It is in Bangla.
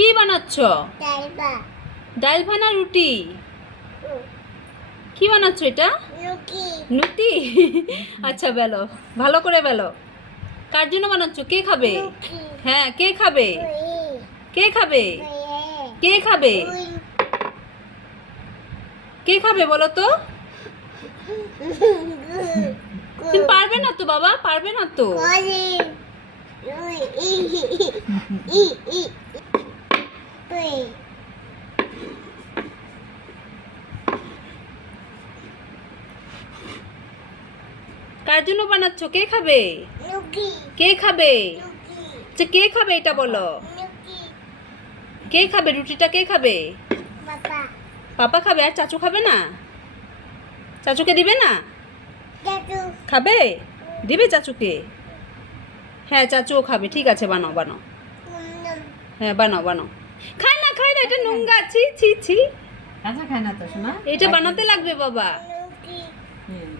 কি বানাচ্ছ? ডাল ভানা রুটি? কি বানাচ্ছ এটা? নুটি আচ্ছা বেলো ভালো করে বেলো। কার জন্য বানাচ্ছ? কে খাবে? হ্যাঁ কে খাবে? কে খাবে? কে খাবে? কে খাবে বলো তো? তুমি পারবে না তো বাবা? পারবে না তো? কার জন্য বানাচ্ছ? কে খাবে? কে খাবে? আচ্ছা কে খাবে এটা বলো? কে খাবে? রুটিটা কে খাবে? পাপা খাবে? আর চাচু খাবে না? চাচুকে দিবে না? খাবে? দিবে চাচুকে? হ্যাঁ চাচুও খাবে। ঠিক আছে বানাও বানাও। হ্যাঁ বানাও বানাও। খায় না খায় না এটা নুঙ্গা ছি ছি ছি। কাঁচা খায় না তো শোনা এটা বানাতে লাগবে বাবা। হুম।